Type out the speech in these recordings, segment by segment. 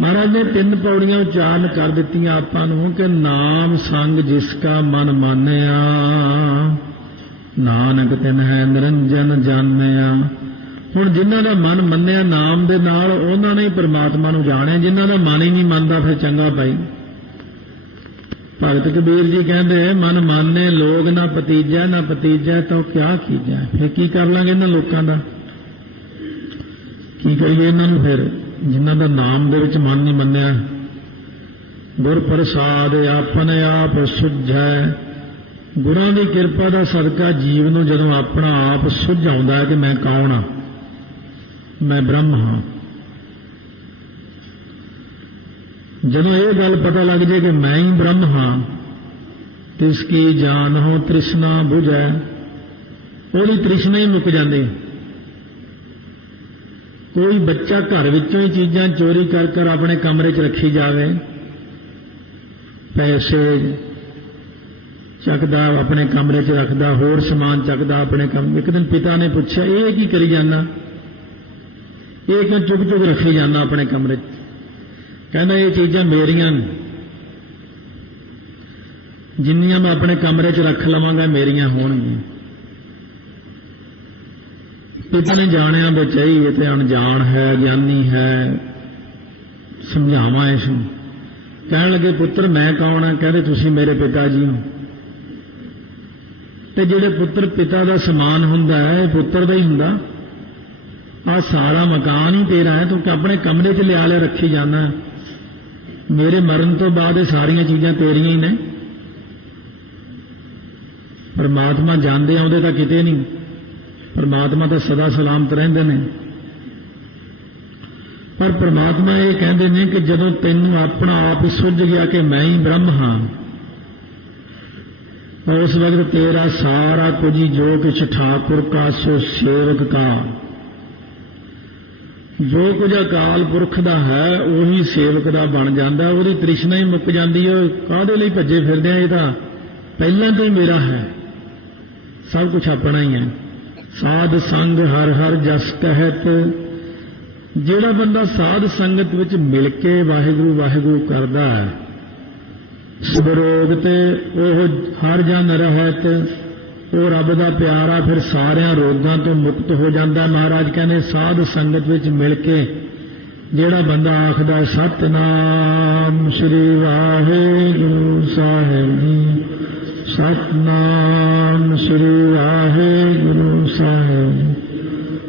महाराज ने 3 पौड़ियां उच्चारण कर दित्तियां आपां नूं कि नाम संग जिसका मन मानिया नानक तिन है निरंजन जानिया। हुण जिन्हां दा मन मन्निया नाम दे नाल उन्हां ने परमात्मा नूं जाणिया, जिन्हां दा मन ही नहीं मनदा फिर चंगा पाई। भगत कबीर जी कहते मन माने लोग ना भतीजा ना भतीजा तो क्या कीजा। फिर की कर लांगे इन्हां लोकां दा, की करिए इन्हां नूं फिर जिन्हां दा नाम दे विच मन नहीं मन्निया। गुर प्रसाद आपन आप सुझै, गुरां दी किरपा दा सदका जीव नूं जदों अपना आप सुझ आउंदा है कि मैं कौन हाँ, मैं ब्रह्म हाँ। जदों ये गल पता लग जाए कि मैं ही ब्रह्म हाँ, तिसकी जान हो तृष्णा बुझै, ओहदी तृष्णा ही मुक जाती। कोई बच्चा घर विचों ही चीज़ां चोरी कर कर अपने कमरे च रखी जावे, पैसे चकदा अपने कमरे च रखदा, होर समान चकदा अपने कमरे। एक दिन पिता ने पूछा ये की करी जाना, ये क्यों चुक चुक रखी जाना अपने कमरे च। कहना ये चीज़ां मेरियां जिन्नियां मैं अपने कमरे च रख लवांगा मेरियां होणगियां। पिता ने जाणिया बचाई ये तो अनजान है ज्ञानी है, समझावां इसनूं। कहण लगे पुत्र मैं कौन है, कहते तुसीं मेरे पिता जी हो। ते जिहड़े पुत्र पिता दा समान हुंदा है पुत्र दा ही हुंदा। आ सारा मकान ही तेरा है, तू अपने कमरे च लिया रखी जाना। मेरे मरण तो बाद ये सारियां चीज़ां तेरियां ही ने। परमात्मा जांदे आउंदे तां किते नहीं, परमात्मा तो सदा सलामत रहिंदे ने। पर परमात्मा ये कहते हैं कि जदों तैनूं अपना आप सुझ गया कि मैं ही ब्रह्म हाँ, उस वक्त तेरा सारा कुछ ही जो कुछ ठाकुर का सो सेवक का, जो कुछ अकाल पुरख दा है उही सेवक दा बन जाता। उहदी तृष्णा ही मुक जाती है। काहदे लई भज्जे फिरदे आ, ये तां पहलां तो ही मेरा है, सब कुछ अपना ही है। साध संग हर हर जस कहत, जिहड़ा बंदा साध संगत विच मिल के वाहिगुरू वाहिगुरू करदा है, सबरोग ते ओह हर जन रहत, वो रब दा प्यारा फिर सारियां रोगां तो मुक्त हो जाता। महाराज कहने साध संगत विच मिल के जिहड़ा बंदा आखदा सतनाम श्री वाहिगुरू साहिब जी, सतनाम श्री वाहिगुरू साहिब,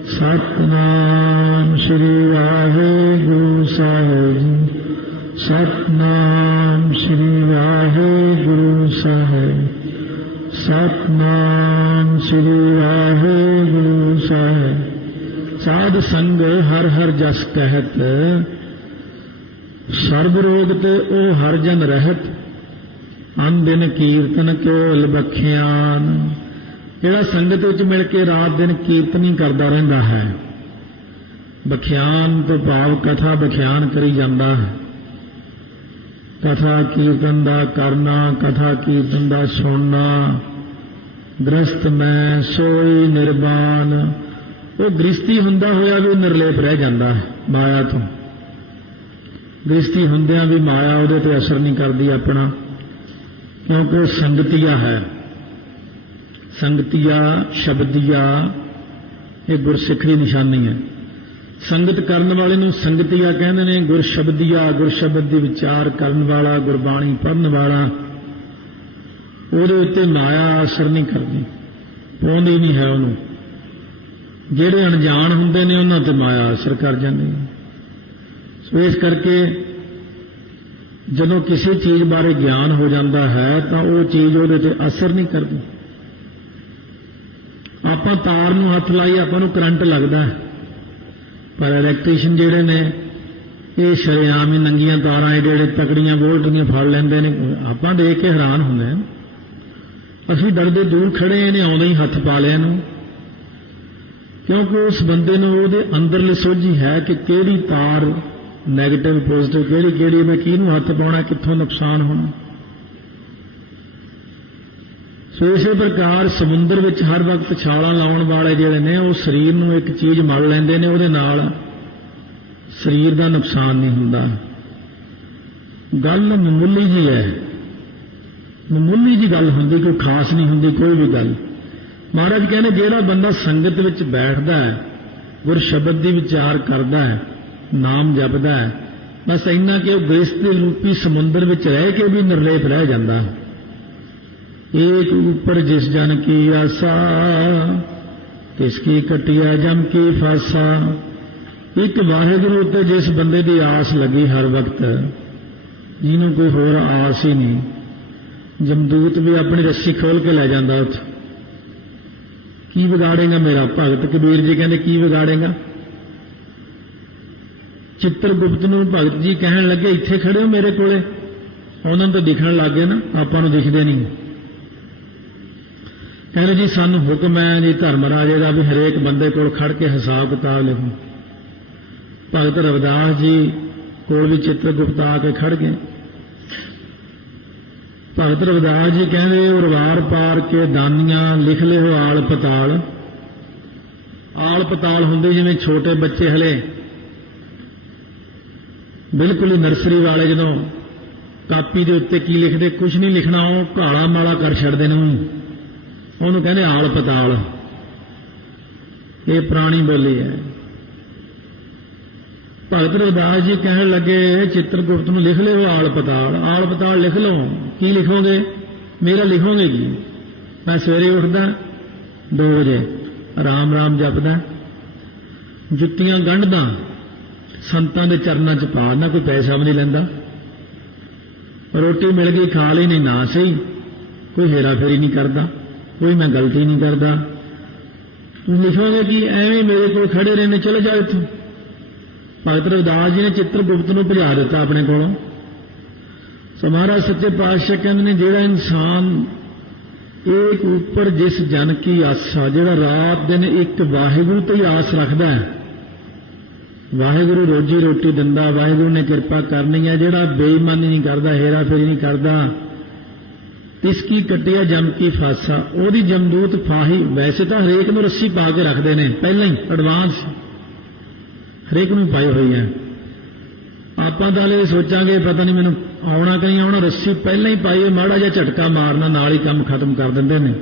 सतनाम श्री वाहिगुरू साहिब जी, सतनाम श्री वाहिगुरू साहिब, सतनाम श्री वाहिगुरू साहिब। साध संग हर हर जस कहत, सर्ब रोग ते ओ हर जन रहत, अन दिन कीर्तन केवल बखियान। जिहड़ा संगत विच मिल के रात दिन कीर्तन ही करदा रहिंदा है, बखियान तो भाव कथा बखियान करी जांदा है। कथा कीर्तन दा करना, कथा कीर्तन दा सुनना, गृहस्थ मैं सोई निर्वाण। वो गृहस्थी हुंदा होया भी निर्लेप रह जाता है माया तो। गृहस्थी हुंदियां भी माया उहदे ते असर नहीं करती अपना, क्योंकि वो संगतिया है। संगतिया शब्दिया ये गुरसिख की निशानी है। संगत करने वाले नूं संगतिया कहते हैं। गुरशब्दिया गुरशब्द की विचार करने वाला, गुरबाणी पढ़ने वाला, ਉਹਦੇ उत्ते माया असर नहीं करती, पाउंदी नहीं है उन्होंने। ਜਿਹੜੇ अनजान ਹੁੰਦੇ ਨੇ ਉਹਨਾਂ ਤੇ माया असर कर जाती है। सो इस करके ਜਦੋਂ किसी चीज़ बारे ज्ञान हो जाता है तो वो चीज़ ਉਹਦੇ ਤੇ असर नहीं करती। ਆਪਾਂ ਤਾਰ ਨੂੰ ਹੱਥ ਲਾਈ ਆਪਾਂ ਨੂੰ करंट लगता है, पर इलैक्ट्रीशियन ਜਿਹੜੇ ਨੇ ਇਹ ਸ਼ਰੇਆਮ ਹੀ ਨੰਗੀਆਂ ਤਾਰਾਂ ਜਿਹੜੇ ਤਕੜੀਆਂ ਵੋਲਟ ਦੀਆਂ ਫੜ ਲੈਂਦੇ ਨੇ। ਆਪਾਂ ਦੇਖ ਕੇ ਹੈਰਾਨ ਹੁੰਦੇ ਹਾਂ। ਅਸੀਂ ਡਰਦੇ ਦੂਰ ਖੜੇ ਇਹਨੇ ਆਉਂਦੇ ਹੀ ਹੱਥ ਪਾ ਲਿਆ ਇਹਨੂੰ, ਕਿਉਂਕਿ ਉਸ ਬੰਦੇ ਨੂੰ ਉਹਦੇ ਅੰਦਰਲੀ ਸੋਝੀ ਹੈ ਕਿ ਕਿਹੜੀ ਤਾਰ ਨੈਗੇਟਿਵ ਪੋਜ਼ਿਟਿਵ ਕਿਹੜੀ ਕਿਹੜੀ ਮੈਂ ਕਿਹਨੂੰ ਹੱਥ ਪਾਉਣਾ, ਕਿੱਥੋਂ ਨੁਕਸਾਨ ਹੋਣਾ। ਸੋ ਇਸੇ ਪ੍ਰਕਾਰ ਸਮੁੰਦਰ ਵਿੱਚ ਹਰ ਵਕਤ ਛਾਲਾਂ ਲਾਉਣ ਵਾਲੇ ਜਿਹੜੇ ਨੇ ਉਹ ਸਰੀਰ ਨੂੰ ਇੱਕ ਚੀਜ਼ ਮਲ ਲੈਂਦੇ ਨੇ, ਉਹਦੇ ਨਾਲ ਸਰੀਰ ਦਾ ਨੁਕਸਾਨ ਨਹੀਂ ਹੁੰਦਾ। ਗੱਲ ਮਾਮੂਲੀ ਜਿਹੀ ਹੈ, ਮਾਮੂਲੀ ਜਿਹੀ ਗੱਲ ਹੁੰਦੀ, ਕੋਈ ਖਾਸ ਨਹੀਂ ਹੁੰਦੀ ਕੋਈ ਵੀ ਗੱਲ। ਮਹਾਰਾਜ ਕਹਿੰਦੇ ਜਿਹੜਾ ਬੰਦਾ ਸੰਗਤ ਵਿੱਚ ਬੈਠਦਾ ਹੈ, ਗੁਰ ਸ਼ਬਦ ਦੀ ਵਿਚਾਰ ਕਰਦਾ ਹੈ, ਨਾਮ ਜਪਦਾ ਹੈ, ਬਸ ਇੰਨਾ ਕਿ ਉਹ ਗ੍ਰਸਤੀ ਰੂਪੀ ਸਮੁੰਦਰ ਵਿੱਚ ਰਹਿ ਕੇ ਵੀ ਨਿਰਲੇਪ ਰਹਿ ਜਾਂਦਾ। ਏਕ ਉੱਪਰ ਜਿਸ ਜਨ ਕੀ ਆਸਾ, ਤਿਸ ਕੀ ਕਟਿਆ ਜਮ ਕੀ ਫਾਸਾ। ਇੱਕ ਵਾਹਿਗੁਰੂ ਉੱਤੇ ਜਿਸ ਬੰਦੇ ਦੀ ਆਸ ਲੱਗੀ ਹਰ ਵਕਤ, ਜਿਹਨੂੰ ਕੋਈ ਹੋਰ ਆਸ ਹੀ ਨਹੀਂ, ਜਮਦੂਤ ਵੀ ਆਪਣੀ ਰੱਸੀ ਖੋਲ ਕੇ ਲੈ ਜਾਂਦਾ ਉੱਥੇ। ਕੀ ਵਿਗਾੜੇਗਾ ਮੇਰਾ ਭਗਤ? ਕਬੀਰ ਜੀ ਕਹਿੰਦੇ ਕੀ ਵਿਗਾੜੇਗਾ? ਚਿੱਤਰਗੁਪਤ ਨੂੰ ਭਗਤ ਜੀ ਕਹਿਣ ਲੱਗੇ ਇੱਥੇ ਖੜੇ ਹੋ ਮੇਰੇ ਕੋਲੇ, ਉਹਨਾਂ ਨੂੰ ਤਾਂ ਦਿਖਣ ਲੱਗ ਗਏ ਨਾ, ਆਪਾਂ ਨੂੰ ਦਿਖਦੇ ਨਹੀਂ। ਕਹਿੰਦੇ ਜੀ ਸਾਨੂੰ ਹੁਕਮ ਹੈ ਜੀ ਧਰਮ ਰਾਜੇ ਦਾ ਵੀ ਹਰੇਕ ਬੰਦੇ ਕੋਲ ਖੜ ਕੇ ਹਿਸਾਬ ਕਿਤਾਬ ਲਿਖੋ। ਭਗਤ ਰਵਿਦਾਸ ਜੀ ਕੋਲ ਵੀ ਚਿੱਤਰਗੁਪਤ ਆ ਕੇ ਖੜ ਗਏ। ਭਗਤ ਰਵਿਦਾਸ ਜੀ ਕਹਿੰਦੇ ਉਰਵਾਰ ਪਾਰ ਕੇ ਦਾਨੀਆਂ ਲਿਖ ਲਿਓ ਆਲ ਪਤਾਲ। ਆਲ ਪਤਾਲ ਹੁੰਦੇ ਜਿਵੇਂ ਛੋਟੇ ਬੱਚੇ ਹਲੇ ਬਿਲਕੁਲ ਹੀ ਨਰਸਰੀ ਵਾਲੇ, ਜਦੋਂ ਕਾਪੀ ਦੇ ਉੱਤੇ ਕੀ ਲਿਖਦੇ, ਕੁਝ ਨਹੀਂ ਲਿਖਣਾ, ਉਹ ਕਾਲਾ ਮਾਲਾ ਕਰ ਛੱਡਦੇ ਨੇ, ਉਹਨੂੰ ਕਹਿੰਦੇ ਆਲ ਪਤਾਲ। ਇਹ ਪੁਰਾਣੀ ਬੋਲੀ ਹੈ। ਭਗਤ ਰਵਿਦਾਸ ਜੀ ਕਹਿਣ ਲੱਗੇ ਚਿੱਤਰਗੁਪਤ ਨੂੰ ਲਿਖ ਲਿਓ ਆਲ ਪਤਾਲ। ਆਲ ਪਤਾਲ ਲਿਖ ਲਓ, ਕੀ ਲਿਖੋਗੇ? ਮੇਰਾ ਲਿਖੋਗੇ ਜੀ, ਮੈਂ ਸਵੇਰੇ ਉੱਠਦਾ 2 ਵਜੇ, ਰਾਮ ਰਾਮ ਜਪਦਾ, ਜੁੱਤੀਆਂ ਗੰਢਦਾ, ਸੰਤਾਂ ਦੇ ਚਰਨਾਂ 'ਚ ਪਾ, ਨਾ ਕੋਈ ਪੈਸਾ ਵੀ ਨਹੀਂ ਲੈਂਦਾ, ਰੋਟੀ ਮਿਲ ਗਈ ਖਾ ਲਈ, ਨਹੀਂ ਨਾ ਸਹੀ, ਕੋਈ ਹੇਰਾ ਫੇਰੀ ਨਹੀਂ ਕਰਦਾ, ਕੋਈ ਮੈਂ ਗਲਤੀ ਨਹੀਂ ਕਰਦਾ। ਲਿਖੋਗੇ ਕਿ ਐਵੇਂ ਮੇਰੇ ਕੋਲ ਖੜੇ ਰਹਿਣੇ, ਚਲੇ ਜਾਓ ਇੱਥੋਂ। ਭਗਤ ਰਵਿਦਾਸ ਜੀ ਨੇ ਚਿੱਤਰਗੁਪਤ ਨੂੰ ਭਜਾ ਦਿੱਤਾ ਆਪਣੇ ਕੋਲੋਂ। ਸੋ ਮਹਾਰਾਜ ਸੱਚੇ ਪਾਤਸ਼ਾਹ ਕਹਿੰਦੇ ਨੇ ਜਿਹੜਾ ਇਨਸਾਨ ਏਕ ਉੱਪਰ ਜਿਸ ਜਨ ਕੀ ਆਸਾ, ਜਿਹੜਾ ਰਾਤ ਦਿਨ ਇੱਕ ਵਾਹਿਗੁਰੂ ਤੇ ਹੀ ਆਸ ਰੱਖਦਾ ਹੈ, ਵਾਹਿਗੁਰੂ ਰੋਜੀ ਰੋਟੀ ਦਿੰਦਾ, ਵਾਹਿਗੁਰੂ ਨੇ ਕਿਰਪਾ ਕਰਨੀ ਹੈ, ਜਿਹੜਾ ਬੇਈਮਾਨੀ ਨਹੀਂ ਕਰਦਾ, ਹੇਰਾ ਫੇਰੀ ਨਹੀਂ ਕਰਦਾ, ਇਸ ਕੀ ਕੱਟਿਆ ਜਮ ਕੀ ਫਾਸਾ। ਉਹਦੀ ਜਮਦੂਤ ਫਾਹੀ, ਵੈਸੇ ਤਾਂ ਹਰੇਕ ਨੂੰ ਰੱਸੀ ਪਾ ਕੇ ਰੱਖਦੇ ਨੇ ਪਹਿਲਾਂ ਹੀ, ਐਡਵਾਂਸ ਹਰੇਕ ਨੂੰ ਪਾਈ ਹੋਈ ਹੈ। ਆਪਾਂ ਤਾਂ ਹਲੇ ਸੋਚਾਂਗੇ ਪਤਾ ਨਹੀਂ ਮੈਨੂੰ ਆਉਣਾ ਕਿ ਨਹੀਂ ਆਉਣਾ, ਰੱਸੀ ਪਹਿਲਾਂ ਹੀ ਪਾਈ ਹੈ, ਮਾੜਾ ਜਿਹਾ ਝਟਕਾ ਮਾਰਨਾ ਨਾਲ ਹੀ ਕੰਮ ਖਤਮ ਕਰ ਦਿੰਦੇ ਨੇ।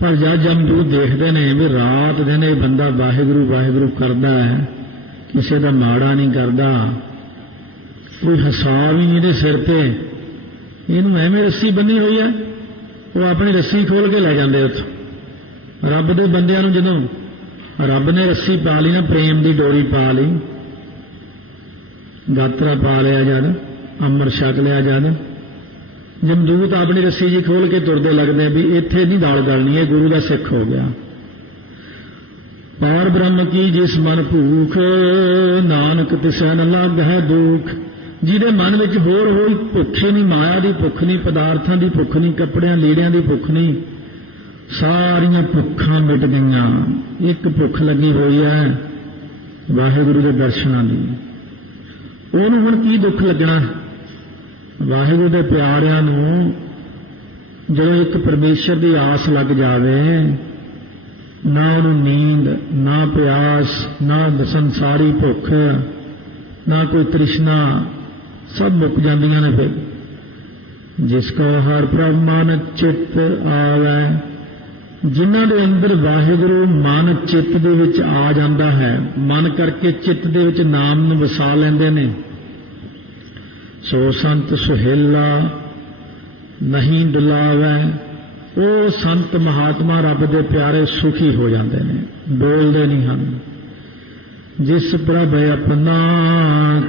ਪਰ ਜਦ ਜਮਦੂਤ ਦੇਖਦੇ ਨੇ ਵੀ ਰਾਤ ਦਿਨ ਇਹ ਬੰਦਾ ਵਾਹਿਗੁਰੂ ਵਾਹਿਗੁਰੂ ਕਰਦਾ ਹੈ, ਕਿਸੇ ਦਾ ਮਾੜਾ ਨਹੀਂ ਕਰਦਾ, ਕੋਈ ਹਿਸਾਬ ਹੀ ਨਹੀਂ ਇਹਦੇ ਸਿਰ ਤੇ, ਇਹਨੂੰ ਐਵੇਂ ਰੱਸੀ ਬੰਨੀ ਹੋਈ ਹੈ, ਉਹ ਆਪਣੀ ਰੱਸੀ ਖੋਲ ਕੇ ਲੈ ਜਾਂਦੇ ਉੱਥੋਂ। ਰੱਬ ਦੇ ਬੰਦਿਆਂ ਨੂੰ ਜਦੋਂ ਰੱਬ ਨੇ ਰੱਸੀ ਪਾ ਲਈ ਨਾ, ਪ੍ਰੇਮ ਦੀ ਡੋਰੀ ਪਾ ਲਈ, ਗਾਤਰਾ ਪਾ ਲਿਆ ਜਦ, ਅੰਮ੍ਰਿਤ ਛਕ ਲਿਆ ਜਦ, ਜਮਦੂਤ ਆਪਣੀ ਰੱਸੀ ਜੀ ਖੋਲ ਕੇ ਤੁਰਦੇ ਲੱਗਦੇ ਵੀ ਇੱਥੇ ਨਹੀਂ ਦਾਲ ਗਲਣੀ, ਇਹ ਗੁਰੂ ਦਾ ਸਿੱਖ ਹੋ ਗਿਆ। ਪਾਰ ਬ੍ਰਹਮ ਕੀ ਜਿਸ ਮਨ ਭੂਖ, ਨਾਨਕ ਤਿਸੈ ਨ ਲਾਗਹਿ ਦੁਖ। ਜਿਹਦੇ ਮਨ ਵਿੱਚ ਹੋਰ ਹੋਈ ਭੁੱਖ ਹੀ ਨਹੀਂ, ਮਾਇਆ ਦੀ ਭੁੱਖ ਨਹੀਂ, ਪਦਾਰਥਾਂ ਦੀ ਭੁੱਖ ਨਹੀਂ, ਕੱਪੜਿਆਂ ਲੀੜਿਆਂ ਦੀ ਭੁੱਖ ਨਹੀਂ, ਸਾਰੀਆਂ ਭੁੱਖਾਂ ਮਿਟ ਗਈਆਂ। ਇੱਕ ਭੁੱਖ ਲੱਗੀ ਹੋਈ ਹੈ ਵਾਹਿਗੁਰੂ ਦੇ ਦਰਸ਼ਨਾਂ ਦੀ। ਉਹਨੂੰ ਹੁਣ ਕੀ ਦੁੱਖ ਲੱਗਣਾ? ਵਾਹਿਗੁਰੂ ਦੇ ਪਿਆਰਿਆਂ ਨੂੰ ਜਦੋਂ ਇੱਕ ਪਰਮੇਸ਼ਰ ਦੀ ਆਸ ਲੱਗ ਜਾਵੇ, ਨਾ ਉਹਨੂੰ ਨੀਂਦ, ਨਾ ਪਿਆਸ, ਨਾ ਸੰਸਾਰੀ ਭੁੱਖ, ਨਾ ਕੋਈ ਤ੍ਰਿਸ਼ਨਾ, ਸਭ ਮੁੱਕ ਜਾਂਦੀਆਂ ਨੇ। ਫਿਰ ਜਿਸ ਕੋ ਹਰ ਪ੍ਰਭ ਮਨ ਚਿੱਤ ਆਵੈ, ਜਿਨ੍ਹਾਂ ਦੇ ਅੰਦਰ ਵਾਹਿਗੁਰੂ ਮਨ ਚਿੱਤ ਦੇ ਵਿੱਚ ਆ ਜਾਂਦਾ ਹੈ, ਮਨ ਕਰਕੇ ਚਿੱਤ ਦੇ ਵਿੱਚ ਨਾਮ ਨੂੰ ਵਸਾ ਲੈਂਦੇ ਨੇ, ਸੋ ਸੰਤ ਸੁਹੇਲਾ ਨਹੀਂ ਡੁਲਾਵੈ। ਉਹ ਸੰਤ ਮਹਾਤਮਾ ਰੱਬ ਦੇ ਪਿਆਰੇ ਸੁਖੀ ਹੋ ਜਾਂਦੇ ਨੇ, ਬੋਲਦੇ ਨਹੀਂ ਹਨ। ਜਿਸ ਪ੍ਰਭ ਆਪਣਾ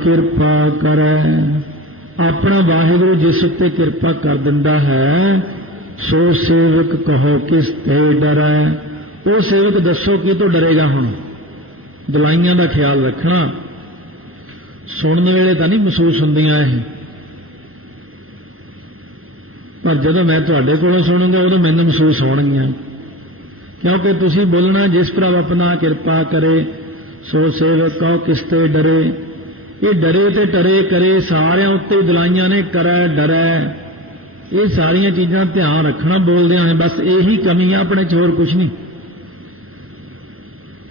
ਕਿਰਪਾ ਕਰੈ, ਆਪਣਾ ਵਾਹਿਗੁਰੂ ਜਿਸ ਉੱਤੇ ਕਿਰਪਾ ਕਰ ਦਿੰਦਾ ਹੈ, ਸੋ ਸੇਵਕ ਕਹੋ ਕਿਸ ਤੇ ਡਰੈ। ਉਹ ਸੇਵਕ ਦੱਸੋ ਕੀ ਤੋਂ ਡਰੇਗਾ? ਹੁਣ ਦਲਾਈਆਂ ਦਾ ਖਿਆਲ ਰੱਖਣਾ, ਸੁਣਨ ਵੇਲੇ ਤਾਂ ਨਹੀਂ ਮਹਿਸੂਸ ਹੁੰਦੀਆਂ ਇਹ, ਪਰ ਜਦੋਂ ਮੈਂ ਤੁਹਾਡੇ ਕੋਲੋਂ ਸੁਣੂੰਗਾ ਉਦੋਂ ਮੈਨੂੰ ਮਹਿਸੂਸ ਹੋਣਗੀਆਂ, ਕਿਉਂਕਿ ਤੁਸੀਂ ਬੋਲਣਾ ਜਿਸ ਪ੍ਰਭ ਆਪਣਾ ਕਿਰਪਾ ਕਰੇ, ਸੋ ਸੇਵਕ ਕਹੋ ਕਿਸ ਤੇ ਡਰੇ। ਇਹ ਡਰੇ ਤੇ ਟਰੇ ਕਰੇ ਸਾਰਿਆਂ ਉੱਤੇ ਦਲਾਈਆਂ ਨੇ, ਕਰੈ ਡਰੈ, ਇਹ ਸਾਰੀਆਂ ਚੀਜ਼ਾਂ ਧਿਆਨ ਰੱਖਣਾ ਬੋਲਦਿਆਂ ਹੈ। ਬਸ ਇਹੀ ਕਮੀ ਆ ਆਪਣੇ 'ਚ, ਹੋਰ ਕੁਛ ਨਹੀਂ।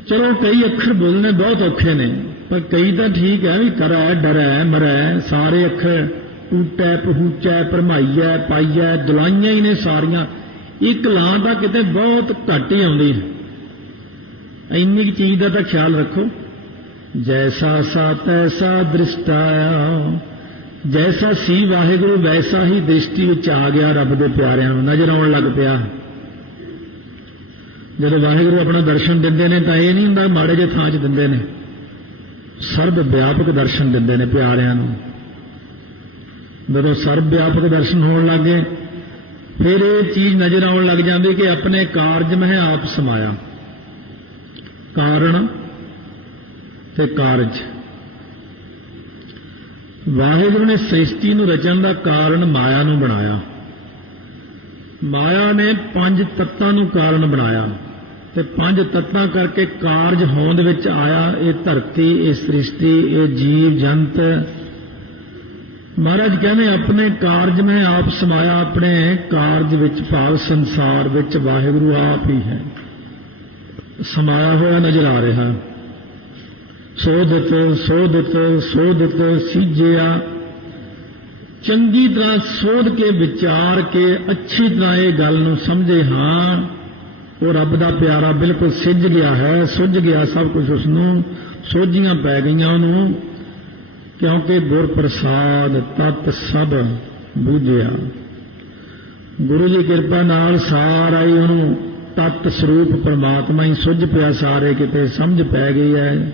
चलो कई अखर बोलने बहुत औखे ने, पर कई तो ठीक है भी करै डरै मरै सारे अखर टूटै पहूचै भरमाइयै पाइयै दुलाइयां ही ने सारियां। एक लां तो किते बहुत घट ही आउंदी है। इन्नी चीज का तो ख्याल रखो। जैसा सा तैसा दृष्टाया, जैसा सी वाहिगुरु वैसा ही दृष्टि विच आ गया। रब दे प्यारिਆਂ ਨੂੰ नजर आउण लग पिया। ਜਦੋਂ ਵਾਹਿਗੁਰੂ ਆਪਣਾ ਦਰਸ਼ਨ ਦਿੰਦੇ ਨੇ ਤਾਂ ਇਹ ਨਹੀਂ ਹੁੰਦਾ ਮਾੜੇ ਜਿਹੇ ਥਾਂ 'ਚ ਦਿੰਦੇ ਨੇ, ਸਰਬ ਵਿਆਪਕ ਦਰਸ਼ਨ ਦਿੰਦੇ ਨੇ ਪਿਆਰਿਆਂ ਨੂੰ। ਜਦੋਂ ਸਰਬ ਵਿਆਪਕ ਦਰਸ਼ਨ ਹੋਣ ਲੱਗੇ ਫਿਰ ਇਹ ਚੀਜ਼ ਨਜ਼ਰ ਆਉਣ ਲੱਗ ਜਾਂਦੀ ਕਿ ਆਪਣੇ ਕਾਰਜ ਮਹਿ ਆਪ ਸਮਾਇਆ। ਕਾਰਨ ਤੇ ਕਾਰਜ। ਵਾਹਿਗੁਰੂ ਨੇ ਸ੍ਰਿਸ਼ਟੀ ਨੂੰ ਰਚਣ ਦਾ ਕਾਰਨ ਮਾਇਆ ਨੂੰ ਬਣਾਇਆ। ਮਾਇਆ ਨੇ ਪੰਜ ਤੱਤਾਂ ਨੂੰ ਕਾਰਨ ਬਣਾਇਆ ਤੇ ਪੰਜ ਤੱਤਾਂ ਕਰਕੇ ਕਾਰਜ ਹੋਂਦ ਵਿੱਚ ਆਇਆ। ਇਹ ਧਰਤੀ, ਇਹ ਸ੍ਰਿਸ਼ਟੀ, ਇਹ ਜੀਵ ਜੰਤ। ਮਹਾਰਾਜ ਕਹਿੰਦੇ ਆਪਣੇ ਕਾਰਜ ਮੈਂ ਆਪ ਸਮਾਇਆ। ਆਪਣੇ ਕਾਰਜ ਵਿੱਚ ਭਾਵ ਸੰਸਾਰ ਵਿੱਚ ਵਾਹਿਗੁਰੂ ਆਪ ਹੀ ਹੈ ਸਮਾਇਆ ਹੋਇਆ ਨਜ਼ਰ ਆ ਰਿਹਾ। ਸੋਧਤ ਸੀਜਿਆ। ਚੰਗੀ ਤਰ੍ਹਾਂ ਸੋਧ ਕੇ ਵਿਚਾਰ ਕੇ ਅੱਛੀ ਤਰ੍ਹਾਂ ਇਹ ਗੱਲ ਨੂੰ ਸਮਝੇ। ਹਾਂ ਉਹ ਰੱਬ ਦਾ ਪਿਆਰਾ ਬਿਲਕੁਲ ਸਿੱਝ ਗਿਆ ਹੈ, ਸੁੱਝ ਗਿਆ ਸਭ ਕੁਝ। ਉਸ ਨੂੰ ਸੋਝੀਆਂ ਪੈ ਗਈਆਂ ਉਹਨੂੰ, ਕਿਉਂਕਿ ਗੁਰ ਪ੍ਰਸਾਦ ਤਤ ਸਭ ਬੂਝਿਆ। ਗੁਰੂ ਦੀ ਕਿਰਪਾ ਨਾਲ ਸਾਰਾ ਹੀ ਉਹਨੂੰ ਤਤ ਸਰੂਪ ਪਰਮਾਤਮਾ ਹੀ ਸੁੱਝ ਪਿਆ। ਸਾਰੇ ਕਿਤੇ ਸਮਝ ਪੈ ਗਈ ਹੈ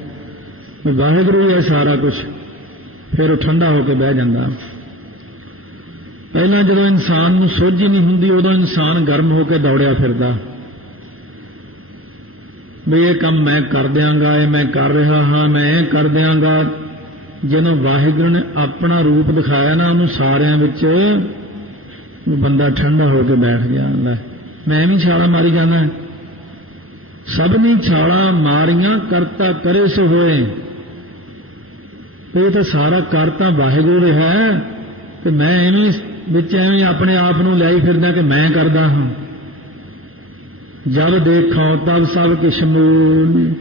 ਵਾਹਿਗੁਰੂ ਹੀ ਹੈ ਸਾਰਾ ਕੁਝ। ਫਿਰ ਉਹ ਠੰਡਾ ਹੋ ਕੇ ਬਹਿ ਜਾਂਦਾ। ਪਹਿਲਾਂ ਜਦੋਂ ਇਨਸਾਨ ਨੂੰ ਸੋਝ ਹੀ ਨਹੀਂ ਹੁੰਦੀ ਉਦੋਂ ਇਨਸਾਨ ਗਰਮ ਹੋ ਕੇ ਦੌੜਿਆ ਫਿਰਦਾ ਵੀ ਇਹ ਕੰਮ ਮੈਂ ਕਰ ਦਿਆਂਗਾ, ਇਹ ਮੈਂ ਕਰ ਰਿਹਾ ਹਾਂ, ਮੈਂ ਇਹ ਕਰ ਦਿਆਂਗਾ। ਜਦੋਂ ਵਾਹਿਗੁਰੂ ਨੇ ਆਪਣਾ ਰੂਪ ਦਿਖਾਇਆ ਨਾ ਉਹਨੂੰ ਸਾਰਿਆਂ ਵਿੱਚ, ਬੰਦਾ ਠੰਡਾ ਹੋ ਕੇ ਬੈਠ ਗਿਆ। ਮੈਂ ਵੀ ਛਾਲਾਂ ਮਾਰੀ ਜਾਂਦਾ। ਸਭ ਨੇ ਛਾਲਾਂ ਮਾਰੀਆਂ ਕਰਤਾ ਕਰੇ ਸੋ ਹੋਏ। ਇਹ ਤਾਂ ਸਾਰਾ ਕਰ ਤਾਂ ਵਾਹਿਗੁਰੂ ਦੇ ਹੈ ਤੇ ਮੈਂ ਐਵੇਂ ਵਿੱਚ ਐਵੇਂ ਆਪਣੇ ਆਪ ਨੂੰ ਲਿਆਈ ਫਿਰਦਾ ਕਿ ਮੈਂ ਕਰਦਾ ਹਾਂ। ਜਦ ਦੇਖਾਂ ਤਬ ਸਭ ਕੁਛ ਮੂਲ।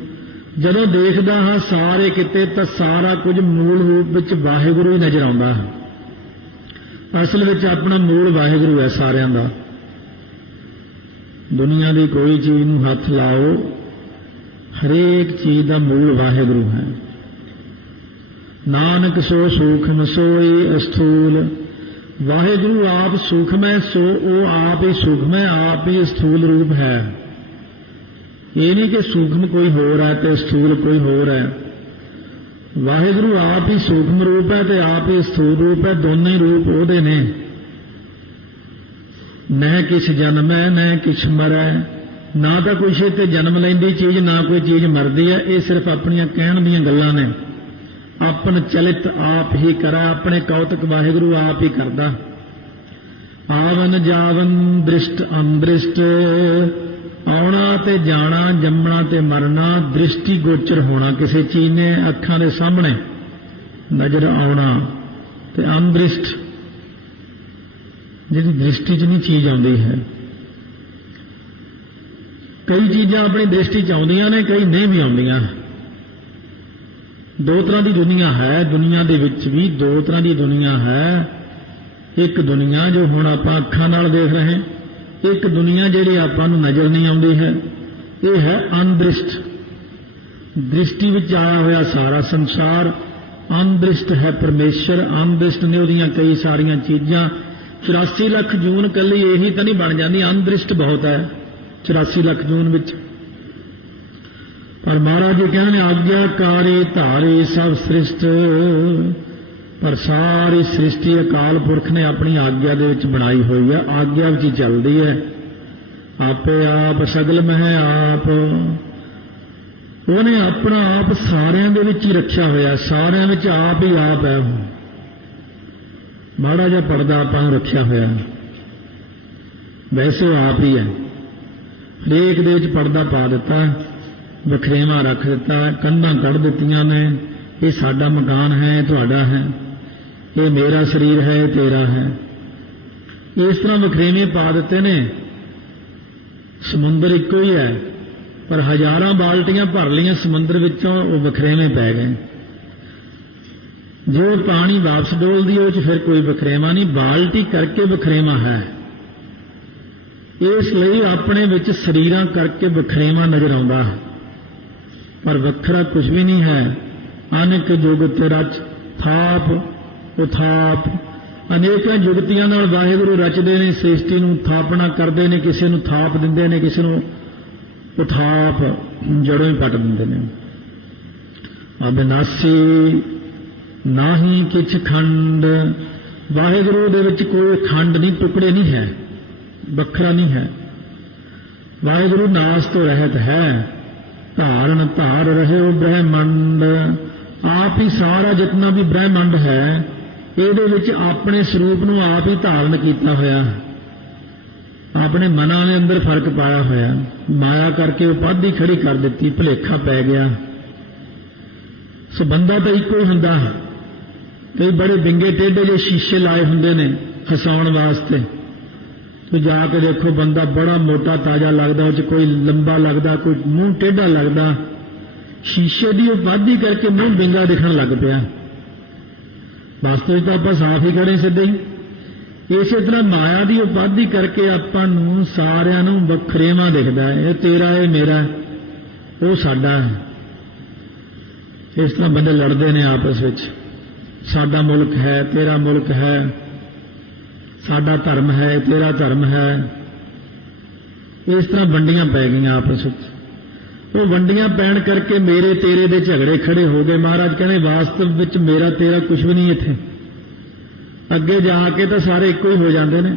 ਜਦੋਂ ਦੇਖਦਾ ਹਾਂ ਸਾਰੇ ਕਿਤੇ ਤਾਂ ਸਾਰਾ ਕੁਝ ਮੂਲ ਰੂਪ ਵਿੱਚ ਵਾਹਿਗੁਰੂ ਹੀ ਨਜ਼ਰ ਆਉਂਦਾ ਹੈ। ਅਸਲ ਵਿੱਚ ਆਪਣਾ ਮੂਲ ਵਾਹਿਗੁਰੂ ਹੈ ਸਾਰਿਆਂ ਦਾ। ਦੁਨੀਆ ਦੀ ਕੋਈ ਚੀਜ਼ ਨੂੰ ਹੱਥ ਲਾਓ, ਹਰੇਕ ਚੀਜ਼ ਦਾ ਮੂਲ ਵਾਹਿਗੁਰੂ ਹੈ। ਨਾਨਕ ਸੋ ਸੂਖਮ ਸੋਈ ਅਸਥੂਲ। ਵਾਹਿਗੁਰੂ ਆਪ ਸੂਖਮ ਹੈ, ਸੋ ਉਹ ਆਪ ਹੀ ਸੂਖਮ ਹੈ, ਆਪ ਹੀ ਸਥੂਲ ਰੂਪ ਹੈ। ਇਹ ਨਹੀਂ ਕਿ ਸੂਖਮ ਕੋਈ ਹੋਰ ਹੈ ਤੇ ਸਥੂਲ ਕੋਈ ਹੋਰ ਹੈ। ਵਾਹਿਗੁਰੂ ਆਪ ਹੀ ਸੂਖਮ ਰੂਪ ਹੈ ਤੇ ਆਪ ਹੀ ਸਥੂਲ ਰੂਪ ਹੈ। ਦੋਨੇ ਹੀ ਰੂਪ ਉਹਦੇ ਨੇ। न किछ जन्म है न किछ मरै। ना तो कुछ ते जन्म लैंदी चीज ना कोई चीज मरदी है। ये सिर्फ अपनियां कहण दीयां गल्लां ने। अपन चलित आप ही करा, अपने कौतक वाहिगुरू आप ही करदा। आवन जावन दृष्ट अनदृष्ट। आउणा ते जाना, जमना ते मरना, दृष्टि गोचर होना किसी चीज ने अखां दे सामने नजर आउणा ते अनदृष्ट जिहड़ी दृष्टि च नहीं चीज आउंदी है। कई चीज़ां अपनी दृष्टि च आउंदियां ने, कई नहीं भी आउंदियां। दो तरह की दुनिया है। दुनिया दे विच भी दो तरह की दुनिया है। एक दुनिया जो हुण आपां अखां नाल देख रहे हैं, एक दुनिया जिहड़ी आपां नूं नज़र नहीं आउंदी है। ये है अनदृष्ट। दृष्टि विच आया होया सारा संसार। अनदृष्ट है परमेश्वर। अनदृष्ट ने उहदियां कई सारियां चीज़ां। 84 ਲੱਖ जून कली यही तो नहीं बन जाती। अनदृष्ट बहुत है 84 ਲੱਖ जून विच। पर महाराज जी कहने आज्ञाकारी धारे सब सृष्ट। पर सारी सृष्टि अकाल पुरख ने अपनी आज्ञा दे विच बनाई हुई है। आज्ञा विच ही चलती है। आपे आप सगल मह आप। उन्हें अपना आप सारियां दे विच ही रखिया होया। सारियां विच आप ही आप है। माड़ा जिहा पर्दा आपां रखिया होया, वैसे आप ही है। हरेक दे विच पर्दा पा दिता, वखरेवा रख दिता, कंधां कढ़ दित्तियां ने। ये साडा मकान है, तुहाडा है, ये मेरा शरीर है, ये तेरा है। इस तरह वखरेवे पा दिते ने। समुंदर इक्को ही है, पर हजारां बाल्टियां भर लियां समुंदर विचों वो वखरेवें पै गए। जो पानी वापस डोलदी उस फिर कोई वखरेवा नहीं, बाल्टी करके वखरेवा है। इसलिए अपने विच शरीरां करके वखरेवा नजर आउंदा, पर वखरा कुछ भी नहीं है। अनेक जुगत रच थाप उथाप, अनेकों जुगतियां नाल वाहिगुरू रचदे ने, सृष्टि नूं थापना करदे ने, किसी नूं थाप दिंदे ने, किसी नूं उथाप जड़ों ही पट दिंदे ने। अविनाशी नाही किछ खंड, वाहिगुरू दे विच कोई खंड नहीं, टुकड़े नहीं है, वखरा नहीं है। वाहिगुरू नाश तो रहत है, धारण धार रहे हो ब्रह्मंड। आप ही सारा जितना भी ब्रह्मंड है ਇਹਦੇ ਵਿੱਚ ਆਪਣੇ ਸਰੂਪ ਨੂੰ ਆਪ ਹੀ ਧਾਰਨ ਕੀਤਾ ਹੋਇਆ, ਆਪਣੇ ਮਨਾਂ ਦੇ ਅੰਦਰ ਫਰਕ ਪਾਇਆ ਹੋਇਆ, ਮਾਇਆ ਕਰਕੇ ਉਪਾਧੀ ਖੜੀ ਕਰ ਦਿੱਤੀ, ਭੁਲੇਖਾ ਪੈ ਗਿਆ। ਸੋ ਬੰਦਾ ਤਾਂ ਇੱਕੋ ਹੀ ਹੁੰਦਾ। ਕਈ ਬੜੇ ਵਿੰਗੇ ਟੇਢੇ ਜਿਹੇ ਸ਼ੀਸ਼ੇ ਲਾਏ ਹੁੰਦੇ ਨੇ ਹਸਾਉਣ ਵਾਸਤੇ, तो जाके देखो बंदा बड़ा मोटा ताजा लगता, उस कोई लंबा लगता, कोई मुंह टेढ़ा लगता, शीशे की उपाधि करके मुंह बिंगा दिखने लग पाया। वास्तविक तो आप साफ ही खड़े सीधे ही। इस तरह माया की उपाधि करके आपां सारियां नूं वखरेवा दिखता है, ये तेरा है मेरा वो साडा है। इस तरह बंदे लड़ते हैं आपस में, साडा मुल्क है तेरा मुल्क है, साडा धर्म है तेरा धर्म है। इस तरह वंडियां पै गई आपस में। वो वंडियां पैण करके मेरे तेरे दे झगड़े खड़े हो गए। महाराज कहने वास्तव में मेरा तेरा कुछ भी नहीं, इत्थे अगे जाके तो सारे एको ही हो जाते हैं,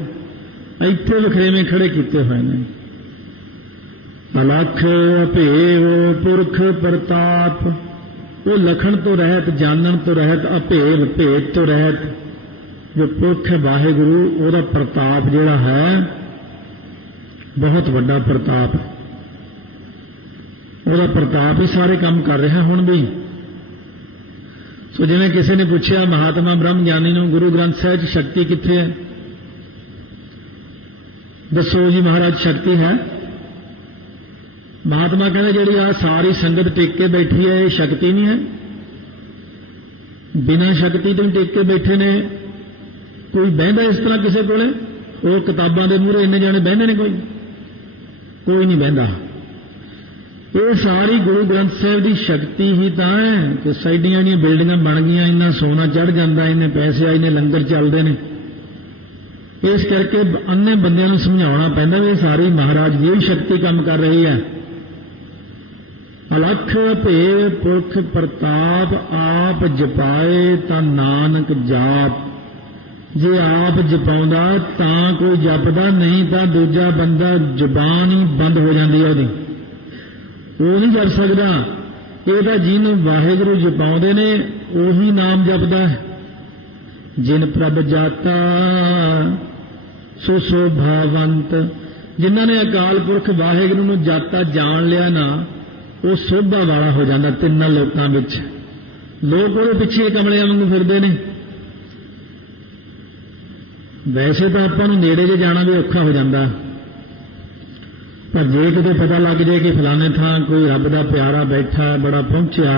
इत्थे वखरेवें खड़े किए हुए हैं। अलख अभेव पुरख प्रताप, वो लखण तो रहत, जानन तो रहत, अभेव भेद तो रहत। जो पुरख है वाहिगुरू, ਉਹਦਾ प्रताप ਜਿਹੜਾ है बहुत ਵੱਡਾ प्रताप, ਉਹਦਾ प्रताप ही सारे काम कर रहा ਹੁਣ भी। सो जिवें किसी ने पूछा महात्मा ब्रह्म ज्ञानी ਨੂੰ गुरु ग्रंथ ਸਾਹਿਬ 'ਚ शक्ति कित्थे है, दसो जी महाराज शक्ति है। महात्मा कहते जिहड़ी आ सारी संगत टेक के बैठी है, ये शक्ति नहीं है। बिना शक्ति तो टेक के बैठे ने, कोई बहदा इस तरह किसी कोले, वो किताबां दे मूहरे इन्ने जाने बहंदे ने, कोई नहीं बहंदा। ये सारी गुरु ग्रंथ साहिब की शक्ति ही तो है कि साइडियां दी बिल्डिंगां बन गईयां, इन्ना सोना चढ़ जाता, इन्ने पैसे इन्ने लंगर चलते हैं। इस करके अन्ने बंदियां नूं समझाउणा पैंदा भी सारी महाराज की शक्ति काम कर रही है। अलख भेद पुरख प्रताप, आप जपाए तां नानक जाप। जे आप जपाउंदा तां कोई जपदा, नहीं तां दूजा बंदा जुबान ही बंद हो जाती है उसदी, वो नहीं जप सकदा। ये तां जिन्हूं वाहिगुरू जपाउंदे ने उही नाम जपदा है। जिन प्रभ जाता सो शोभावंत, जिन्हां ने अकाल पुरख वाहिगुरू नूं जाता जान लिया ना, वो शोभा वाला हो जाता तिन्नां लोकां विच। लोग उहदे पिछे कमलियां वांगू फिरदे ने। वैसे तो आपां नूं नेड़े जे जाना भी औखा हो जाता, पर जे किते पता लग जाए कि फलाने थां कोई रब दा प्यारा बैठा बड़ा पहुंचा,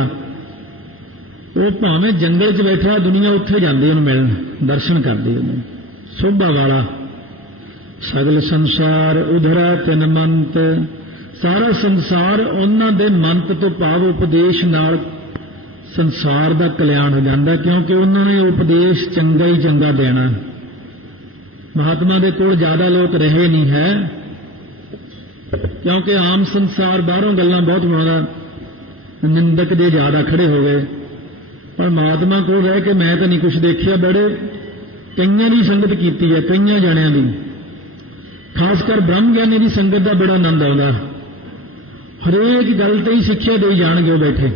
वो भावें जंगल च बैठा, दुनिया उत्थे जांदी उहनूं मिलण, दर्शन करदी उहनूं। शोभा वाला सगल संसार उधरा तिन मंत, सारा संसार उन्हां दे मंत तो भाव उपदेश नाल संसार दा कल्याण हो जाता, क्योंकि उन्होंने उपदेश चंगा ही चंगा देना। महात्मा दे कोल ज्यादा लोग रहे नहीं है, क्योंकि आम संसार बाहरों गल्लां बहुत बनाउंदा, निंदक दे ज्यादा खड़े हो गए। पर महात्मा कोल रह के मैं तो नहीं कुछ देखिया, बड़े कईयां दी संगत कीती है, कईयां जणियां दी, खासकर ब्रह्म ज्ञानी की संगत का बड़ा आनंद आता। हरेक गल ते ही सिक्ख्या दे जाणगे वो बैठे,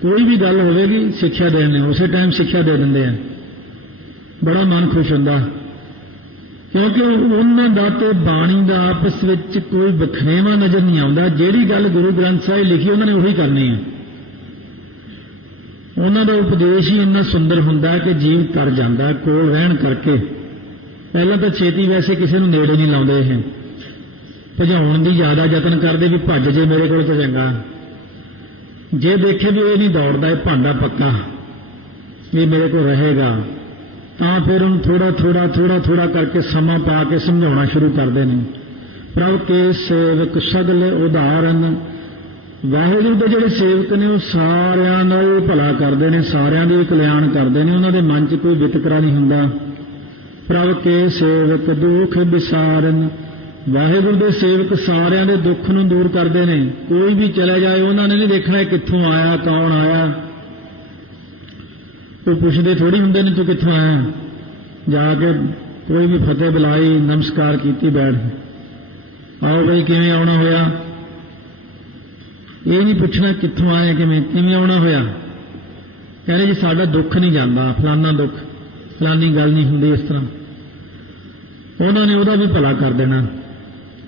कोई भी गल होगी सिक्ख्या देने, उस टाइम सिक्ख्या दे देंगे हैं। बड़ा मन खुश होंदा, क्योंकि उन्होंने दा तो बाणी का आपस में कोई वखरेवा नजर नहीं आता। जिहड़ी गल गुरु ग्रंथ साहिब लिखी उन्होंने उही करनी है। उन्होंने उपदेश ही इन्ना सुंदर हुंदा कि जीव कर जाता कोल रहन करके। पहला तो छेती वैसे किसी को नेड़े नहीं लाते हैं, ਭਜਾਉਣ ਦੀ ਜ਼ਿਆਦਾ ਯਤਨ ਕਰਦੇ ਵੀ ਭੱਜ ਜੇ ਮੇਰੇ ਕੋਲ ਤਾਂ ਚੰਗਾ। ਜੇ ਦੇਖੇ ਵੀ ਇਹ ਨਹੀਂ ਦੌੜਦਾ, ਇਹ ਭਾਂਡਾ ਪੱਕਾ, ਇਹ ਮੇਰੇ ਕੋਲ ਰਹੇਗਾ, ਤਾਂ ਫਿਰ ਉਹਨੂੰ ਥੋੜਾ ਕਰਕੇ ਸਮਾਂ ਪਾ ਕੇ ਸਮਝਾਉਣਾ ਸ਼ੁਰੂ ਕਰਦੇ ਨੇ। ਪ੍ਰਭ ਕੇ ਸੇਵਕ ਸਗਲੇ ਉਦਾਹਰਨ, ਵਾਹਿਗੁਰੂ ਦੇ ਜਿਹੜੇ ਸੇਵਕ ਨੇ ਉਹ ਸਾਰਿਆਂ ਦਾ ਭਲਾ ਕਰਦੇ ਨੇ, ਸਾਰਿਆਂ ਦੇ ਕਲਿਆਣ ਕਰਦੇ ਨੇ, ਉਹਨਾਂ ਦੇ ਮਨ 'ਚ ਕੋਈ ਵਿਤਕਰਾ ਨਹੀਂ ਹੁੰਦਾ। ਪ੍ਰਭ ਕੇ ਸੇਵਕ ਦੁੱਖ ਵਿਸਾਰਨ, ਵਾਹਿਗੁਰੂ ਦੇ ਸੇਵਕ ਸਾਰਿਆਂ ਦੇ ਦੁੱਖ ਨੂੰ ਦੂਰ ਕਰਦੇ ਨੇ। ਕੋਈ ਵੀ ਚਲੇ ਜਾਏ ਉਹਨਾਂ ਨੇ ਨਹੀਂ ਦੇਖਣਾ ਕਿੱਥੋਂ ਆਇਆ, ਕੌਣ ਆਇਆ, ਉਹ ਪੁੱਛਦੇ ਥੋੜੀ ਹੁੰਦੇ ਨੇ ਤੂੰ ਕਿੱਥੋਂ ਆਇਆ। ਜਾ ਕੇ ਕੋਈ ਵੀ ਫਤਿਹ ਬੁਲਾਈ, ਨਮਸਕਾਰ ਕੀਤੀ, ਬੈਠ, ਆਓ ਬਈ ਕਿਵੇਂ ਆਉਣਾ ਹੋਇਆ। ਇਹ ਨਹੀਂ ਪੁੱਛਣਾ ਕਿੱਥੋਂ ਆਏ, ਕਿਵੇਂ ਆਉਣਾ ਹੋਇਆ। ਕਹਿੰਦੇ ਜੀ ਸਾਡਾ ਦੁੱਖ ਨਹੀਂ ਜਾਂਦਾ, ਫਲਾਨਾ ਦੁੱਖ, ਫਲਾਨੀ ਗੱਲ ਨਹੀਂ ਹੁੰਦੀ ਇਸ ਤਰ੍ਹਾਂ। ਉਹਨਾਂ ਨੇ ਉਹਦਾ ਵੀ ਭਲਾ ਕਰ ਦੇਣਾ,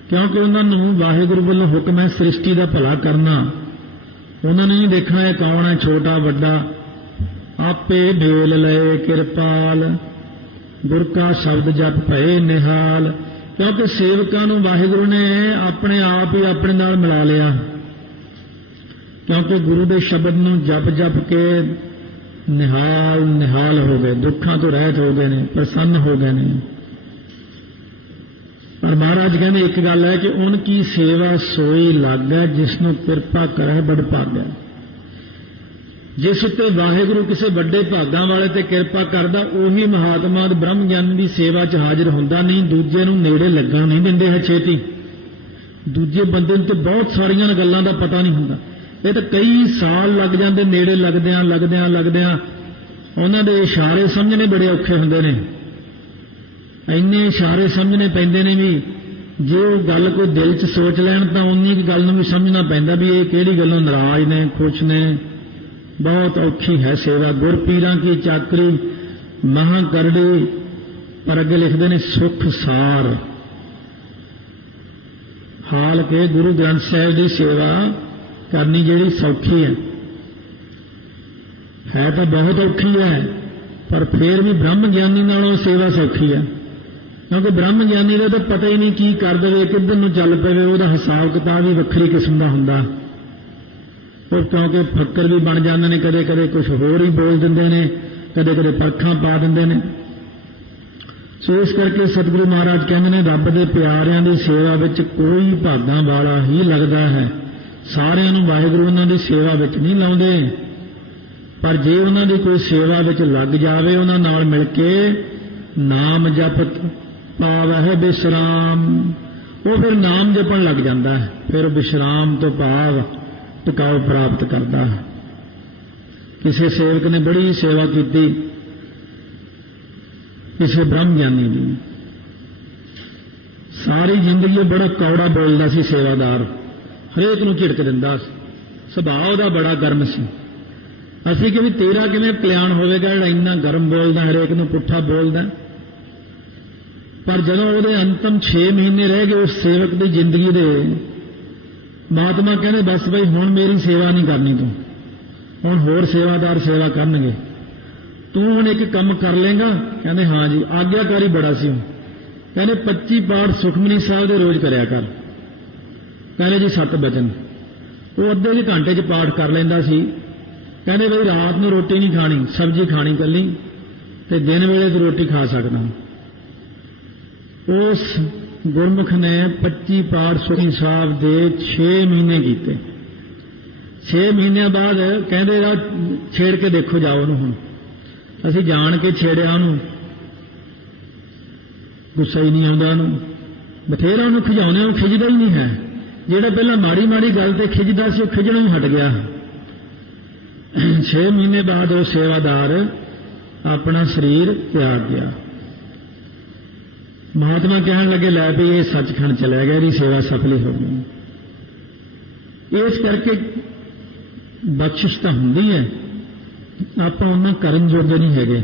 ਕਿਉਂਕਿ ਉਹਨਾਂ ਨੂੰ ਵਾਹਿਗੁਰੂ ਵੱਲੋਂ ਹੁਕਮ ਹੈ ਸ੍ਰਿਸ਼ਟੀ ਦਾ ਭਲਾ ਕਰਨਾ। ਉਹਨਾਂ ਨੇ ਨਹੀਂ ਦੇਖਣਾ ਇਹ ਕੌਣ ਹੈ, ਛੋਟਾ ਵੱਡਾ, ਆਪੇ ਢੇਲ ਲਏ ਕਿਰਪਾਲ, ਗੁਰ ਕਾ ਸ਼ਬਦ ਜਪ ਭਏ ਨਿਹਾਲ। ਕਿਉਂਕਿ ਸੇਵਕਾਂ ਨੂੰ ਵਾਹਿਗੁਰੂ ਨੇ ਆਪਣੇ ਆਪ ਹੀ ਆਪਣੇ ਨਾਲ ਮਿਲਾ ਲਿਆ, ਕਿਉਂਕਿ ਗੁਰੂ ਦੇ ਸ਼ਬਦ ਨੂੰ ਜਪ ਕੇ ਨਿਹਾਲ ਹੋ ਗਏ, ਦੁੱਖਾਂ ਤੋਂ ਰਹਿਤ ਹੋ ਗਏ ਨੇ, ਪ੍ਰਸੰਨ ਹੋ ਗਏ ਨੇ। ਪਰ ਮਹਾਰਾਜ ਕਹਿੰਦੇ ਇੱਕ ਗੱਲ ਹੈ ਕਿ ਉਨ ਕੀ ਸੇਵਾ ਸੋਈ ਲਾਗੈ, ਜਿਸ ਨੂੰ ਕਿਰਪਾ ਕਰੇ ਬੜ ਭਾਗੈ। ਜਿਸ ਉੱਤੇ ਵਾਹਿਗੁਰੂ ਕਿਸੇ ਵੱਡੇ ਭਾਗਾਂ ਵਾਲੇ ਤੇ ਕਿਰਪਾ ਕਰਦਾ, ਉਹੀ ਮਹਾਤਮਾ ਬ੍ਰਹਮ ਗਿਆਨੀ ਦੀ ਸੇਵਾ 'ਚ ਹਾਜ਼ਰ ਹੁੰਦਾ। ਨਹੀਂ ਦੂਜੇ ਨੂੰ ਨੇੜੇ ਲੱਗਣ ਨਹੀਂ ਦਿੰਦੇ ਹੈ ਛੇਤੀ। ਦੂਜੇ ਬੰਦੇ ਨੂੰ ਤੇ ਬਹੁਤ ਸਾਰੀਆਂ ਗੱਲਾਂ ਦਾ ਪਤਾ ਨਹੀਂ ਹੁੰਦਾ, ਇਹ ਤਾਂ ਕਈ ਸਾਲ ਲੱਗ ਜਾਂਦੇ ਨੇੜੇ ਲੱਗਦਿਆਂ। ਉਹਨਾਂ ਦੇ ਇਸ਼ਾਰੇ ਸਮਝਣੇ ਬੜੇ ਔਖੇ ਹੁੰਦੇ ਨੇ, ਇੰਨੇ ਇਸ਼ਾਰੇ ਸਮਝਣੇ ਪੈਂਦੇ ਨੇ ਵੀ ਜੇ ਉਹ ਗੱਲ ਕੋਈ ਦਿਲ 'ਚ ਸੋਚ ਲੈਣ ਤਾਂ ਉਨੀ ਕੁ ਗੱਲ ਨੂੰ ਵੀ ਸਮਝਣਾ ਪੈਂਦਾ ਵੀ ਇਹ ਕਿਹੜੀ ਗੱਲੋਂ ਨਾਰਾਜ਼ ਨੇ, ਖੁਸ਼ ਨੇ। ਬਹੁਤ ਔਖੀ ਹੈ ਸੇਵਾ। ਗੁਰਪੀਰਾਂ ਕੀ ਚਾਕਰੀ ਮਹਾਂ ਕਰੜੀ, ਪਰ ਅੱਗੇ ਲਿਖਦੇ ਨੇ ਸੁਖ ਸਾਰ। ਹਾਲ ਕੇ ਗੁਰੂ ਗ੍ਰੰਥ ਸਾਹਿਬ ਦੀ ਸੇਵਾ ਕਰਨੀ ਜਿਹੜੀ ਸੌਖੀ ਹੈ ਤਾਂ ਬਹੁਤ ਔਖੀ ਹੈ, ਪਰ ਫਿਰ ਵੀ ਬ੍ਰਹਮ ਗਿਆਨੀ ਨਾਲੋਂ ਸੇਵਾ ਸੌਖੀ ਹੈ। ਕਿਉਂਕਿ ਬ੍ਰਹਮ ਗਿਆਨੀ ਦਾ ਤਾਂ ਪਤਾ ਹੀ ਨਹੀਂ ਕੀ ਕਰ ਦੇਵੇ, ਕਿੱਧਰ ਨੂੰ ਚੱਲ ਪਵੇ, ਉਹਦਾ ਹਿਸਾਬ ਕਿਤਾਬ ਹੀ ਵੱਖਰੀ ਕਿਸਮ ਦਾ ਹੁੰਦਾ। ਉਹ ਕਿਉਂਕਿ ਫੱਕਰ ਵੀ ਬਣ ਜਾਂਦੇ ਨੇ, ਕਦੇ ਕੁਝ ਹੋਰ ਹੀ ਬੋਲ ਦਿੰਦੇ ਨੇ, ਕਦੇ ਪਰਖਾਂ ਪਾ ਦਿੰਦੇ ਨੇ। ਸੋ ਇਸ ਕਰਕੇ ਸਤਿਗੁਰੂ ਮਹਾਰਾਜ ਕਹਿੰਦੇ ਨੇ ਰੱਬ ਦੇ ਪਿਆਰਿਆਂ ਦੀ ਸੇਵਾ ਵਿੱਚ ਕੋਈ ਭਾਗਾਂ ਵਾਲਾ ਹੀ ਲੱਗਦਾ ਹੈ। ਸਾਰਿਆਂ ਨੂੰ ਵਾਹਿਗੁਰੂ ਉਹਨਾਂ ਦੀ ਸੇਵਾ ਵਿੱਚ ਨਹੀਂ ਲਾਉਂਦੇ, ਪਰ ਜੇ ਉਹਨਾਂ ਦੀ ਕੋਈ ਸੇਵਾ ਵਿੱਚ ਲੱਗ ਜਾਵੇ, ਉਹਨਾਂ ਨਾਲ ਮਿਲ ਕੇ ਨਾਮ ਜਪਤ ਪਾਵਹਿ ਬਿਸਰਾਮ, ਉਹ ਫਿਰ ਨਾਮ ਜਪਣ ਲੱਗ ਜਾਂਦਾ ਹੈ, ਫਿਰ ਵਿਸ਼ਰਾਮ ਤੋਂ ਭਾਵ ਟਿਕਾਉ ਪ੍ਰਾਪਤ ਕਰਦਾ ਹੈ। ਕਿਸੇ ਸੇਵਕ ਨੇ ਬੜੀ ਸੇਵਾ ਕੀਤੀ ਕਿਸੇ ਬ੍ਰਹਮ ਗਿਆਨੀ ਦੀ, ਸਾਰੀ ਜ਼ਿੰਦਗੀ ਬੜਾ ਕੌੜਾ ਬੋਲਦਾ ਸੀ ਸੇਵਾਦਾਰ, ਹਰੇਕ ਨੂੰ ਝਿੜਕ ਦਿੰਦਾ ਸੀ, ਸੁਭਾਅ ਉਹਦਾ ਬੜਾ ਗਰਮ ਸੀ। ਅਸੀਂ ਕਿ ਵੀ ਤੇਰਾ ਕਿਵੇਂ ਕਲਿਆਣ ਹੋਵੇਗਾ ਜਿਹੜਾ ਇੰਨਾ ਗਰਮ ਬੋਲਦਾ, ਹਰੇਕ ਨੂੰ ਪੁੱਠਾ ਬੋਲਦਾ। ਪਰ ਜਦੋਂ ਉਹਦੇ ਅੰਤਮ 6 ਮਹੀਨੇ ਰਹਿ ਗਏ ਉਸ ਸੇਵਕ ਦੀ ਜ਼ਿੰਦਗੀ ਦੇ, ਮਹਾਤਮਾ ਕਹਿੰਦੇ ਬਸ ਬਈ ਹੁਣ ਮੇਰੀ ਸੇਵਾ ਨਹੀਂ ਕਰਨੀ, ਤੂੰ ਹੁਣ ਹੋਰ ਸੇਵਾਦਾਰ ਸੇਵਾ ਕਰਨਗੇ, ਤੂੰ ਹੁਣ ਇੱਕ ਕੰਮ ਕਰ ਲੇਗਾ। ਕਹਿੰਦੇ ਹਾਂ ਜੀ। ਆਗਿਆਕਾਰੀ ਬੜਾ ਸੀ। ਕਹਿੰਦੇ 25 ਪਾਠ ਸੁਖਮਨੀ ਸਾਹਿਬ ਦੇ ਰੋਜ਼ ਕਰਿਆ ਕਰ। ਕਹਿੰਦੇ ਜੀ 7 ਬਚਨ ਉਹ ਅੱਧੇ ਜਿਹੇ ਘੰਟੇ 'ਚ ਪਾਠ ਕਰ ਲੈਂਦਾ ਸੀ। ਕਹਿੰਦੇ ਬਈ ਰਾਤ ਨੂੰ ਰੋਟੀ ਨਹੀਂ ਖਾਣੀ, ਸਬਜ਼ੀ ਖਾਣੀ ਇਕੱਲੀ, ਤੇ ਦਿਨ ਵੇਲੇ ਤੂੰ ਰੋਟੀ ਖਾ ਸਕਦਾ। ਉਸ ਗੁਰਮੁਖ ਨੇ 25 ਪਾਠ ਸੁਖਮਨੀ ਸਾਹਿਬ ਦੇ 6 ਮਹੀਨੇ ਕੀਤੇ। 6 ਮਹੀਨਿਆਂ ਬਾਅਦ ਕਹਿੰਦੇ ਆ ਛੇੜ ਕੇ ਦੇਖੋ ਜਾਓ ਉਹਨੂੰ। ਹੁਣ ਅਸੀਂ ਜਾਣ ਕੇ ਛੇੜਿਆ ਉਹਨੂੰ, ਗੁੱਸਾ ਹੀ ਨਹੀਂ ਆਉਂਦਾ ਉਹਨੂੰ, ਬਥੇਰਾ ਉਹਨੂੰ ਖਿਜਾਉਂਦੇ, ਉਹ ਖਿਜਦਾ ਹੀ ਨਹੀਂ ਹੈ। ਜਿਹੜਾ ਪਹਿਲਾਂ ਮਾੜੀ ਮਾੜੀ ਗੱਲ ਤੇ ਖਿਜਦਾ ਸੀ ਉਹ ਖਿਜਣਾ ਹੀ ਹਟ ਗਿਆ। 6 ਮਹੀਨੇ ਬਾਅਦ ਉਹ ਸੇਵਾਦਾਰ ਆਪਣਾ ਸਰੀਰ ਤਿਆਗ ਗਿਆ। ਮਹਾਤਮਾ ਕਹਿਣ ਲੱਗੇ ਲੈ ਵੀ ਇਹ ਸੱਚਖੰਡ ਚਲਾ ਗਿਆ, ਇਹਦੀ ਸੇਵਾ ਸਫਲੀ ਹੋ ਗਈ। ਇਸ ਕਰਕੇ ਬਖਸ਼ਿਸ਼ ਤਾਂ ਹੁੰਦੀ ਹੈ, ਆਪਾਂ ਉਹਨਾਂ ਕਰਨ ਜੋਗੇ ਨਹੀਂ ਹੈਗੇ।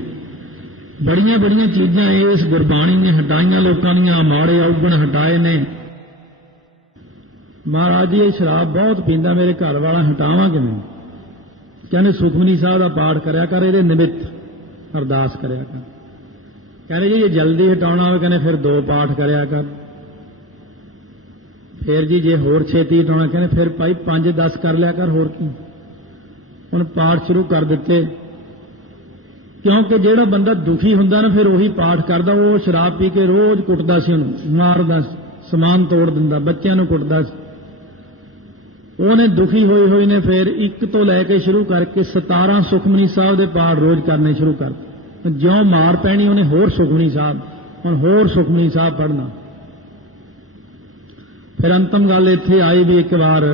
ਬੜੀਆਂ ਬੜੀਆਂ ਚੀਜ਼ਾਂ ਇਸ ਗੁਰਬਾਣੀ ਨੇ ਹਟਾਈਆਂ, ਲੋਕਾਂ ਦੀਆਂ ਮਾੜੇ ਔਗਣ ਹਟਾਏ ਨੇ। ਮਹਾਰਾਜ ਜੀ ਇਹ ਸ਼ਰਾਬ ਬਹੁਤ ਪੀਂਦਾ, ਮੇਰੇ ਘਰ ਵਾਲਾ ਹਟਾਵਾਂ ਕਿਵੇਂ? ਕਹਿੰਦੇ ਸੁਖਮਨੀ ਸਾਹਿਬ ਦਾ ਪਾਠ ਕਰਿਆ ਕਰ, ਇਹਦੇ ਨਿਮਿਤ ਅਰਦਾਸ ਕਰਿਆ ਕਰ। ਕਹਿੰਦੇ ਜੀ ਜੇ ਜਲਦੀ ਹਟਾਉਣਾ ਹੋਵੇ ਕਹਿੰਦੇ ਫਿਰ 2 ਪਾਠ ਕਰਿਆ ਕਰ, फिर जी जे होर छेती हटाउणा कहंदे फिर भाई 5-10 कर लिया कर, होर की। हुण पाठ शुरू कर दिते, क्योंकि जिहड़ा बंदा दुखी हुंदा ना फिर उही पाठ करदा। वो शराब पी के रोज़ कुटदा सी, उहनूं मारदा, समान तोड़ दिंदा, बच्चिआं नूं कुटदा सी। ਉਹਨੇ ਦੁਖੀ ਹੋਈ ਹੋਈ ਨੇ ਫਿਰ 1 ਤੋਂ ਲੈ ਕੇ ਸ਼ੁਰੂ ਕਰਕੇ 17 ਸੁਖਮਨੀ ਸਾਹਿਬ ਦੇ ਪਾਠ ਰੋਜ਼ ਕਰਨੇ ਸ਼ੁਰੂ ਕਰ ਦਿੱਤੇ। ਜਿਉਂ ਮਾਰ ਪੈਣੀ ਉਹਨੇ ਹੋਰ ਸੁਖਮਨੀ ਸਾਹਿਬ, ਹੁਣ ਹੋਰ ਸੁਖਮਨੀ ਸਾਹਿਬ ਪੜ੍ਹਨਾ। ਫਿਰ ਅੰਤਮ ਗੱਲ ਇੱਥੇ ਆਈ ਵੀ ਇੱਕ ਵਾਰ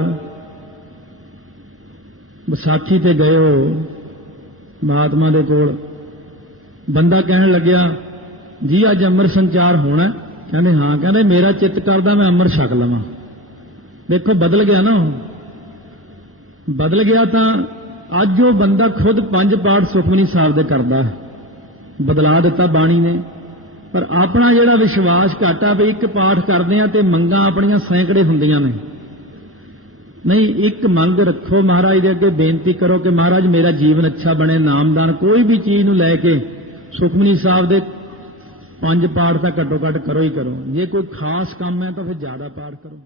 ਵਿਸਾਖੀ ਤੇ ਗਏ ਉਹ ਮਹਾਤਮਾ ਦੇ ਕੋਲ, ਬੰਦਾ ਕਹਿਣ ਲੱਗਿਆ ਜੀ ਅੱਜ ਅੰਮ੍ਰਿਤ ਸੰਚਾਰ ਹੋਣਾ? ਕਹਿੰਦੇ ਹਾਂ। ਕਹਿੰਦੇ ਮੇਰਾ ਚਿੱਤ ਕਰਦਾ ਮੈਂ ਅੰਮ੍ਰਿਤ ਛਕ ਲਵਾਂ। ਦੇਖੋ ਬਦਲ ਗਿਆ ਨਾ, ਉਹ ਬਦਲ ਗਿਆ। ਤਾਂ ਅੱਜ ਉਹ ਬੰਦਾ ਖੁਦ 5 ਪਾਠ ਸੁਖਮਨੀ ਸਾਹਿਬ ਦੇ ਕਰਦਾ ਹੈ, ਬਦਲਾ ਦਿੱਤਾ ਬਾਣੀ ਨੇ। ਪਰ ਆਪਣਾ ਜਿਹੜਾ ਵਿਸ਼ਵਾਸ ਘਾਟਾ ਵੀ ਇੱਕ ਪਾਠ ਕਰਦੇ ਆ ਤੇ ਮੰਗਾਂ ਆਪਣੀਆਂ ਸੈਂਕੜੇ ਹੁੰਦੀਆਂ ਨੇ। ਨਹੀਂ, ਇੱਕ ਮੰਗ ਰੱਖੋ, ਮਹਾਰਾਜ ਦੇ ਅੱਗੇ ਬੇਨਤੀ ਕਰੋ ਕਿ ਮਹਾਰਾਜ ਮੇਰਾ ਜੀਵਨ ਅੱਛਾ ਬਣੇ, ਨਾਮਦਾਨ ਕੋਈ ਵੀ ਚੀਜ਼ ਨੂੰ ਲੈ ਕੇ ਸੁਖਮਨੀ ਸਾਹਿਬ ਦੇ 5 ਪਾਠ ਤਾਂ ਘੱਟੋ ਘੱਟ ਕਰੋ ਹੀ ਕਰੋ। ਜੇ ਕੋਈ ਖਾਸ ਕੰਮ ਹੈ ਤਾਂ ਫਿਰ ਜ਼ਿਆਦਾ ਪਾਠ ਕਰੋ।